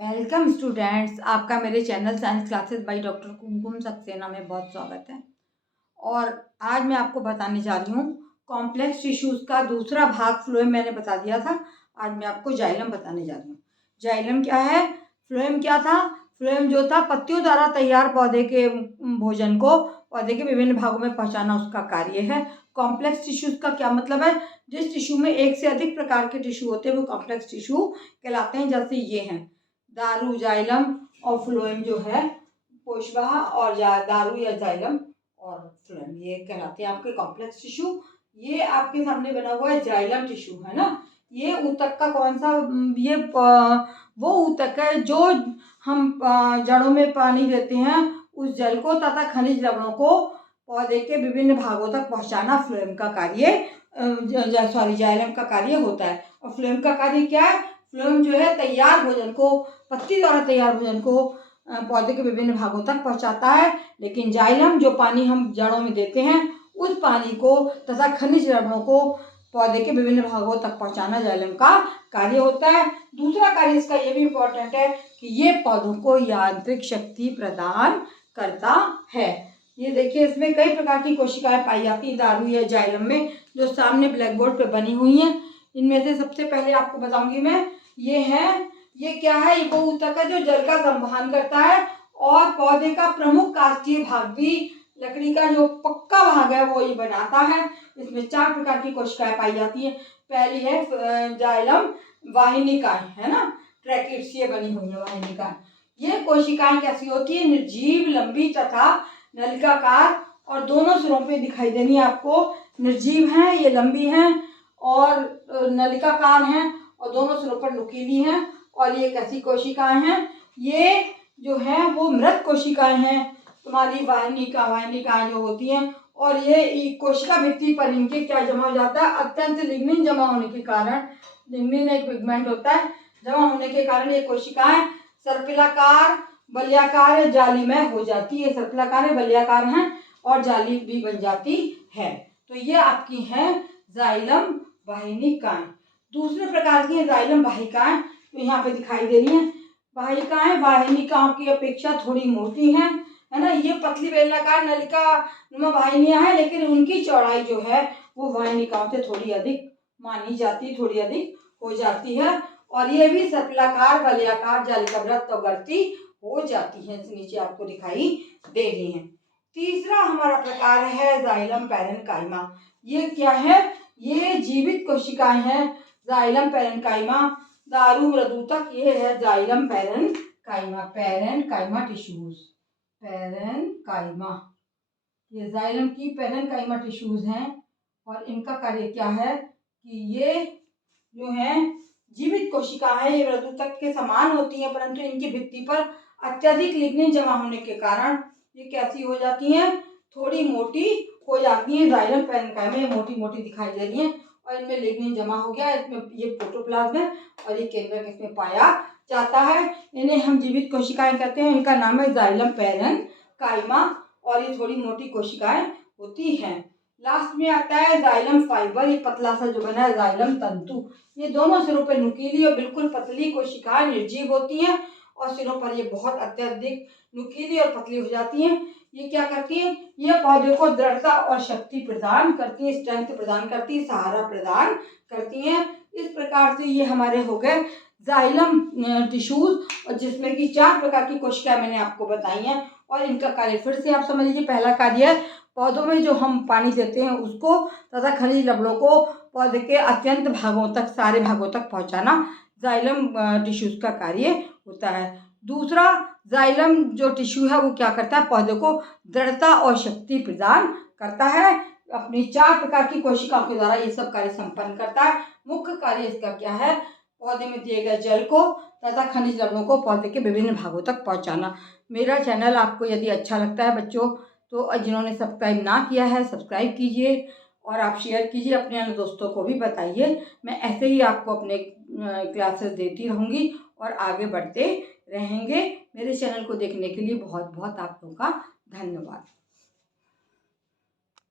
Welcome students, आपका मेरे channel science classes by doctor Kumkum Saxena में बहुत स्वागत है। और आज मैं आपको बताने जा रही हूँ कॉम्प्लेक्स टिश्यूज़ का दूसरा भाग। फ्लोएम मैंने बता दिया था, आज मैं आपको जाइलम बताने जा रही हूँ। जाइलम क्या है, फ्लोएम क्या था? फ्लोएम जो था पत्तियों द्वारा तैयार पौधे के भोजन को पौधे के विभिन्न भागों में पहुँचाना उसका कार्य है। कॉम्प्लेक्स टिश्यूज़ का क्या मतलब है? जिस टिश्यू में एक से अधिक प्रकार के टिश्यू होते हैं वो कॉम्प्लेक्स टिश्यू कहलाते हैं। जैसे ये हैं दारू, जाइलम और फ्लोएम जो है पोषवाहा, और दारू या जाइलम और फ्लोएम ये कहलाते हैं आपके कॉम्प्लेक्स टिश्यू। ये आपके सामने बना हुआ है जाइलम टिश्यू, है ना। ये ऊतक का कौन सा, ये वो ऊतक है जो हम जड़ों में पानी देते हैं उस जल को तथा खनिज लवणों को पौधे के विभिन्न भागों तक पहुंचाना फ्लोएम का कार्य, जाइलम का कार्य होता है। और फ्लोएम का कार्य क्या है? फ्लोएम जो है तैयार भोजन को, पत्ती द्वारा तैयार भोजन को पौधे के विभिन्न भागों तक पहुंचाता है। लेकिन जाइलम जो पानी हम जड़ों में देते हैं उस पानी को तथा खनिज लवणों को पौधे के विभिन्न भागों तक पहुंचाना जाइलम का कार्य होता है। दूसरा कार्य इसका ये भी इम्पोर्टेंट है कि ये पौधों को यांत्रिक शक्ति प्रदान करता है। ये देखिए, इसमें कई प्रकार की कोशिकाएं पाई जाती हैं दारू या जाइलम में, जो सामने ब्लैक बोर्ड पे बनी हुई हैं। इनमें से सबसे पहले आपको बताऊंगी मैं, ये है, ये क्या है? ये वो ऊतक है जो जल का संवहन करता है और पौधे का प्रमुख काष्ठीय भाग भी, लकड़ी का जो पक्का भाग है वो ये बनाता है। इसमें 4 प्रकार की कोशिकाएं पाई जाती है। पहली है जाइलम वाहिनिकाएं, है ना, ट्रैकिड्स ये बनी हुई है वाहिनिकाएं। ये कोशिकाएं कैसी होती है? निर्जीव, लंबी तथा नलिकाकार, और दोनों सिरों पे दिखाई देनी है आपको। निर्जीव हैं, ये लंबी हैं, और नलिकाकार हैं, और दोनों सिरों पर नुकीली हैं। और ये कैसी कोशिकाएं हैं? ये जो है वो मृत कोशिकाएं हैं, तुम्हारी वाहिनिकाएं जो होती हैं। और ये कोशिका भित्ति पर इनके क्या जमा हो जाता है? अत्यंत लिग्निन जमा होने के कारण, लिग्निन एक पिगमेंट होता है, जमा होने के कारण ये कोशिकाएं सर्पिलाकार, बलियाकार या जालीमय हो जाती है। सर्पिलाकार या बलियाकार हैं और जाली भी बन जाती है। तो ये आपकी है जाइलम वाहिनिकाएं। दूसरे प्रकार की जाइलम वाहिकाएं तो यहाँ पे दिखाई दे रही हैं। वाहिकाएं वाहिनिकाओं की अपेक्षा थोड़ी मोटी हैं, है ना। ये पतली बेलनाकार नलिका नुमा वाहिनियां हैं, लेकिन उनकी चौड़ाई जो है वो वाहिनिकाओं से थोड़ी अधिक मानी जाती, थोड़ी अधिक हो जाती है। और ये भी सर्पिलाकार, वलयाकार, जालिकावृत और गर्ती हो जाती है। नीचे आपको दिखाई दे रही है। तीसरा हमारा प्रकार है जाइलम पैरेन्काइमा। ये क्या है? ये जीवित कोशिकाएं हैं जाइलम पैरेन्काइमा। दारू मृदुतक ये है xylem parenchyma, parenchyma tissues, parenchyma, ये जाइलम की पैरेन्काइमा टिश्यूज हैं। और इनका कार्य क्या है कि ये जो है जीवित कोशिका है, ये मृदुतक के समान होती हैं, परंतु इनकी भित्ति पर अत्यधिक लिग्निन जमा होने के कारण ये कैसी हो जाती हैं? थोड़ी मोटी हो जाती हैं। जाइलम पैरेन्काइमा ये मोटी मोटी दिखाई दे रही हैं और इनमें लिग्निन जमा हो गया। इसमें ये प्रोटोप्लाज्म है और ये केंद्रक इसमें पाया जाता है। इन्हें हम जीवित कोशिकाएं कहते हैं। इनका नाम है जाइलम पैरेन्काइमा और ये थोड़ी मोटी कोशिकाएं होती हैं। लास्ट में आता है जाइलम फाइबर। ये पतला सा जो बना है जाइलम तंतु। ये दोनों सिरों पर नुकीली और बिल्कुल पतली कोशिकाएं निर्जीव होती हैं और सिरों पर ये बहुत अत्यधिक नुकीली और पतली हो जाती हैं। ये क्या करती है? ये पौधे को दृढ़ता और शक्ति प्रदान करती है, स्ट्रेंथ प्रदान करती है, सहारा प्रदान करती हैं। इस प्रकार से ये हमारे हो गए जाइलम टिश्यूज, और जिसमें कि 4 प्रकार की कोशिकाएं मैंने आपको बताई हैं। और इनका कार्य फिर से आप समझ लीजिए। पहला कार्य है पौधों में जो हम पानी देते हैं उसको तथा खनिज लवणों को पौधे के अत्यंत भागों तक, सारे भागों तक पहुंचाना जाइलम टिश्यूज का कार्य होता है। दूसरा, जाइलम जो टिश्यू है वो क्या करता है? पौधे को दृढ़ता और शक्ति प्रदान करता है। अपनी 4 प्रकार की कोशिकाओं के द्वारा ये सब कार्य संपन्न करता है। मुख्य कार्य इसका क्या है? पौधे में दिए गए जल को तथा खनिज लवणों को पौधे के विभिन्न भागों तक पहुंचाना। मेरा चैनल आपको यदि अच्छा लगता है बच्चों, तो जिन्होंने सब्सक्राइब ना किया है सब्सक्राइब कीजिए और आप शेयर कीजिए, अपने अन्य दोस्तों को भी बताइए। मैं ऐसे ही आपको अपने क्लासेस देती रहूँगी और आगे बढ़ते रहेंगे। मेरे चैनल को देखने के लिए बहुत बहुत आप लोगों का धन्यवाद।